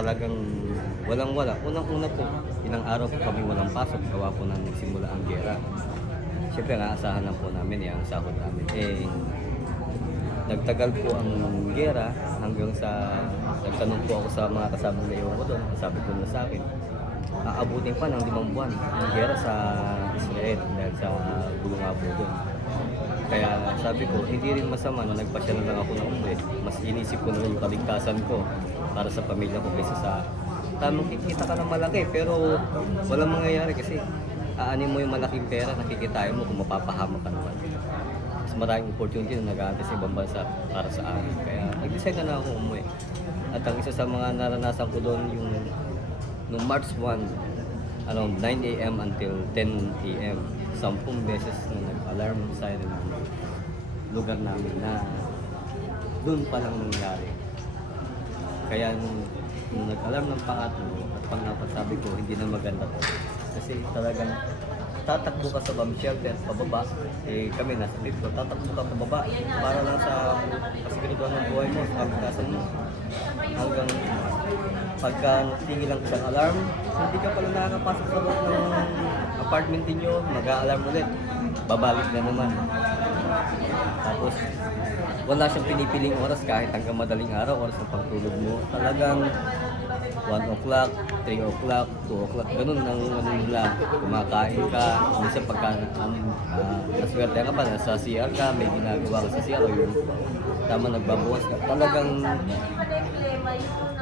Talagang walang-wala. Unang-una po, ilang araw po kami walang pasok, gawa po nang nagsimula ang giyera. Siyempre, naasahan lang po namin ang sahod namin. Nagtagal po ang giyera hanggang sa nagtanong po ako sa mga kasamang layon ko doon. Sabi ko na sa akin, aabutin pa ng 5 buwan ang giyera sa Israel dahil sa gulo nga po doon. Kaya sabi ko, hindi rin masama na nagpasya na lang ako ng umuwi. Mas inisip ko na yung kaligtasan ko para sa pamilya ko kaysa sa tamang kikita ka ng malaki pero walang mangyayari kasi aanin mo yung malaking pera, nakikitain mo kung mapapahamak ka naman. Mas maraming opportunity na nag-aantay sa ibang bansa para sa amin. Kaya nag-decide na lang ako umuwi. At ang isa sa mga naranasan ko doon yung noong March 1, around 9 a.m. until 10 a.m. 10 beses na nag-alarm siren ng lugar namin na doon pa lang nangyari. Kaya nung nag-alarm ng pangatlo at pang-apat sabi ko, hindi na maganda to. Kasi talagang tatakbo ka sa bomb shelter pababa, kami nasa dito, tatakbo ka pababa para lang sa kasiguraduhan ng buhay mo, sa kaligtasan mo. Hanggang pagka tingin lang isang alarm, hindi ka pala nakakapasok sa loob ng apartment niyo, mag-a-alarm ulit, babalik na naman. Tapos wala siyang pinipiling oras kahit hanggang madaling araw, oras ng pagtulog mo. Talagang 1 o'clock, 3 o'clock, 2 o'clock, ganun ang ano nila. Kumakain ka, minsan pagka naswerte ka pa, nasa CR ka, may ginagawa ka sa CR, o yung tama nagbabawas ka. Talagang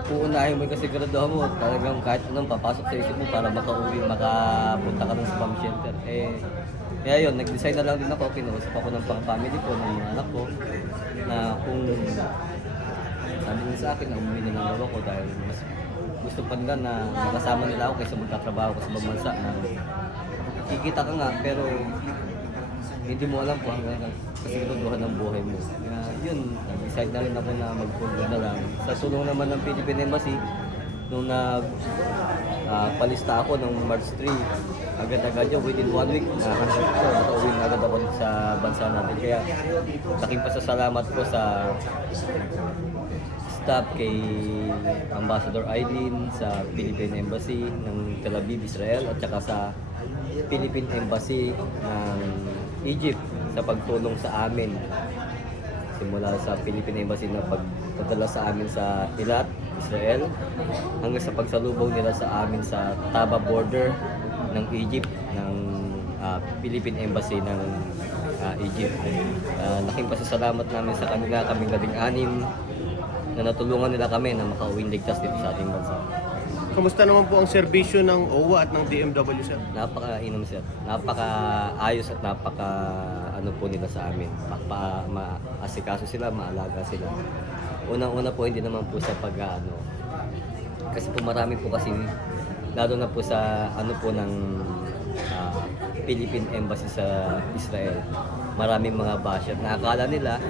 uunahin mo yung kasiguraduhan mo, talagang kahit anong papasok sa isip mo para makauwi, makapunta ka ng spam shelter. Kaya yun, nag-decide na lang din ako, kinuusap ako ng pang-family ko, ng mga anak ko, na kung sabi nila sa akin na umuwi na lang daw ako dahil mas gusto pa nila na makasama nila ako kaysa magkatrabaho ko sa ibang bansa na kikita ka nga pero hindi mo alam kung hanggang kasiguraduhan ng buhay mo. Kaya yun, nag-decide na rin ako na mag-forward na lang. Sa tulong naman ng Philippine Embassy, nung palista ako ng March 3, agad-agad yun, within 1 week, nakauwi na agad ako sa bansa natin. Kaya laking pasasalamat ko sa staff kay Ambassador Eileen sa Philippine Embassy ng Tel Aviv, Israel, at saka sa Philippine Embassy ng Egypt sa pagtulong sa amin. Simula sa Philippine Embassy na pagdadala sa amin sa Eilat, Israel, hanggang sa pagsalubong nila sa amin sa Taba border ng Egypt ng Philippine Embassy ng Egypt. Laking pasasalamat namin sa kanila, kaming 16 na natulungan nila kami na makauwing ligtas dito sa ating bansa. Kamusta naman po ang serbisyo ng OWA at ng DMW, sir? Napaka-inom, sir. Napaka-ayos at napaka-ano po nila sa amin. Maasikaso sila, maalaga sila. Unang-una po, hindi naman po sa kasi po marami po kasi, lalo na po sa ano po ng Philippine Embassy sa Israel. Maraming mga basher na akala nila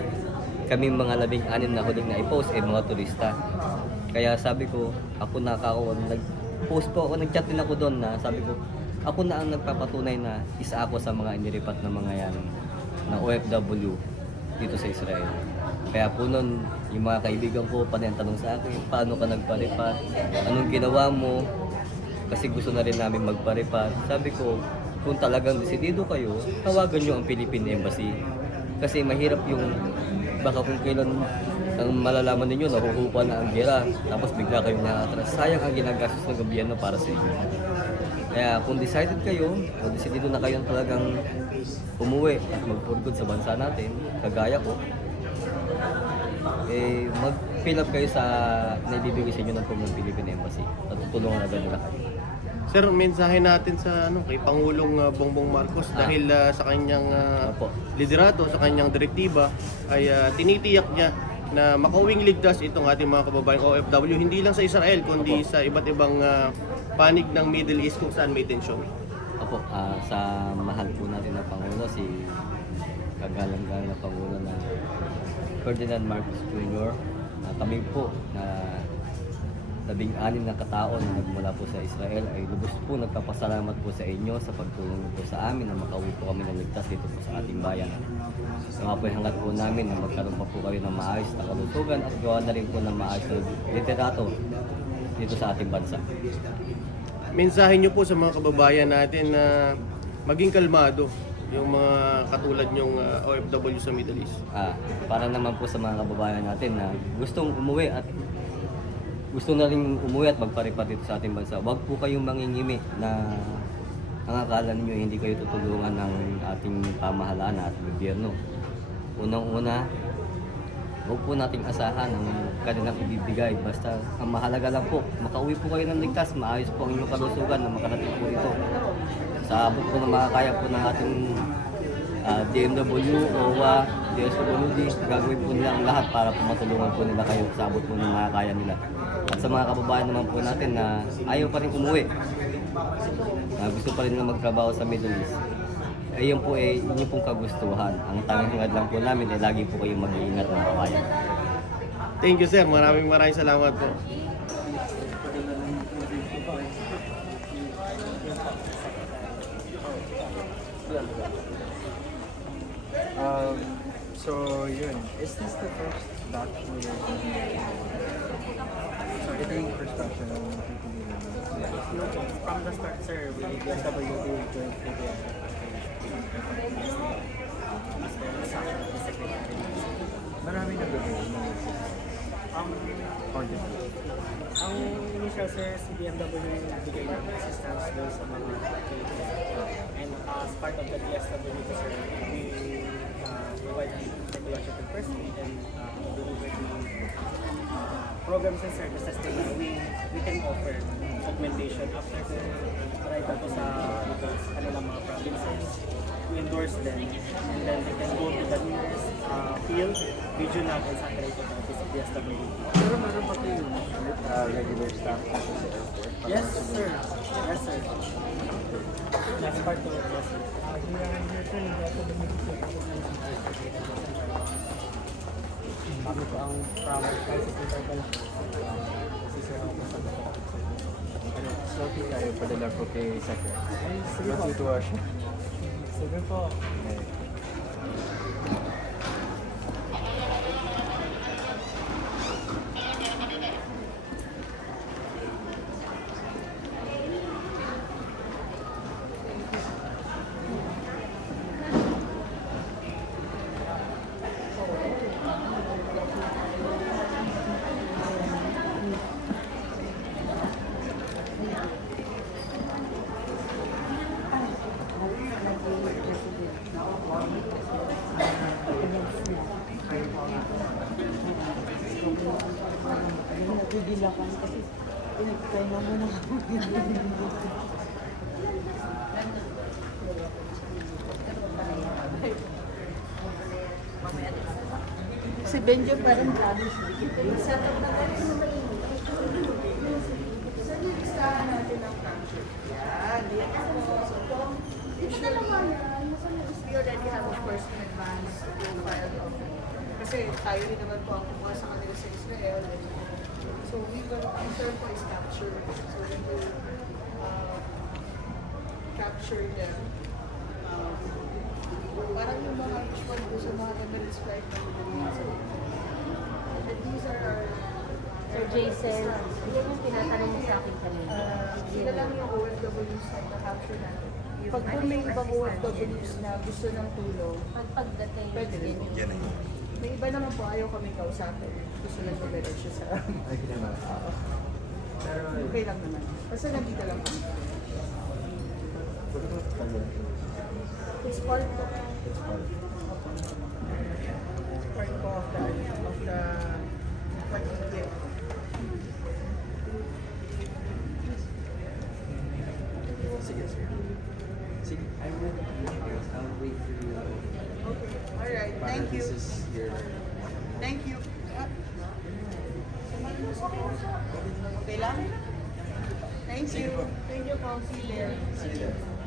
kaming mga 16 na huling na i-post mga turista. Kaya sabi ko, ako nag-post po ako, nag-chat din ako doon na sabi ko, ako na ang nagpapatunay na isa ako sa mga iniripat na mga yan na OFW dito sa Israel. Kaya po nun, yung mga kaibigan ko tanong sa akin, paano ka nagparipat? Anong ginawa mo? Kasi gusto na rin namin magparipat. Sabi ko, kung talagang desidido kayo, tawagan nyo ang Philippine Embassy. Kasi mahirap yung baka kung kailan ang malalaman ninyo, nahuhupa na ang gera, tapos bigla kayong na-atras. Sayang ang ginagastos ng gobyerno para sa inyo. Kaya kung decided kayo, kung decidido na kayong talagang umuwi at mag-for good sa bansa natin, kagaya ko, mag-fill up kayo sa naibibigay sa inyo ng Philippine Embassy at tutulungan agad nila kayo. Sir, mensahe natin sa kay Pangulong Bongbong Marcos dahil sa kanyang liderato, sa kanyang direktiba ay tinitiyak niya na makauwing ligtas itong ating mga kababayang OFW hindi lang sa Israel kundi sa iba't ibang panig ng Middle East kung saan may tensyon. Sa mahal po natin na Pangulo, si kagalang-galang na Pangulo na Ferdinand Marcos Jr. Kami po na 16 na katao na nagmula po sa Israel ay lubos po nagpapasalamat po sa inyo sa pagtulong po sa amin na makauwi po kami ng ligtas dito po sa ating bayan. Mga po hanggat po namin na magkaroon pa po kayo ng maayos na kalusugan at gawa na rin po ng maayos na literato dito sa ating bansa. Mensahe nyo po sa mga kababayan natin na maging kalmado yung mga katulad nyong OFW sa Middle East. Para naman po sa mga kababayan natin na gustong umuwi at gusto na rin umuwi at magparipat dito sa ating bansa, huwag po kayong mangingimi na ang akala ninyo hindi kayo tutulungan ng ating pamahalaan at gobyerno. Unang-una, huwag po nating asahan ang kanilang ibibigay. Basta ang mahalaga lang po, makauwi po kayo ng ligtas, maayos po ang inyong kalusugan na makarating po ito. Sa abot po na makakaya po ng ating DMW o DSWD, gagawin po nila ang lahat para po matulungan po nila kayo sa abot po ng makakaya nila. At sa mga kababayan naman po natin na ayaw pa rin umuwi, gusto pa rin na magtrabaho sa Middle East, ayun po inyong pong kagustuhan. Ang tanging hangad lang po namin ay lagi po kayong mag-iingat mga kabayan. Thank you sir, maraming salamat po. So yun, is this the first batch mo yung so ito yung first batch na From the start, sir, we DSWD joined PBI. marami na gagawin mo Ang initial, sir, si BMW yung nagbigay ng assistance doon sa mga cases. And as part of the DSWD, sir, we provide psychological first aid and deliver the programs and services that we can offer augmentation after the arrival ko sa kanilang mga provinces. We endorse them and then they can go to the nearest field, regional and satellite office of DSWD. pero meron pa kayo regular staff dito sa airport. Yes, sir. Yes, sir. That's part of it, yes, sir. Kami po ang prioritize sa interval. Kasi sir, ako sa Ano, selfie tayo padala po kay Secretary. sige po. Matutuwa siya. Sige po. Okay. Nagigilakan kasi pinagpahinga mo na ako. Si Benjo parang promise. We already have, of course, in advance profile of kasi tayo rin naman po ang kumuha sa kanila sa Israel. So we will, ang term po is capture. So we will capture them. Parang yung mga usual po sa mga Emirates flight na so, and these are our Sir Jason, yan yung tinatanong mo sa akin kanina. sila lang yung OFWs na na-capture natin. Pag po may ibang OFWs na gusto ng tulong, Pagdating, pwede rin yun. May iba naman po ayaw kami kausapin. Gusto lang dumiretso sa Ay, naman. pero okay lang naman. Basta nandito lang kami. It's part po. It's part. Part po of the pag-ibig. Sige, sige. Sige, I'm ready. I'll wait for you. Okay. Alright. Para Thank you. this is your... Thank you. Okay lang? Thank you. Thank you, Councilor. See you there.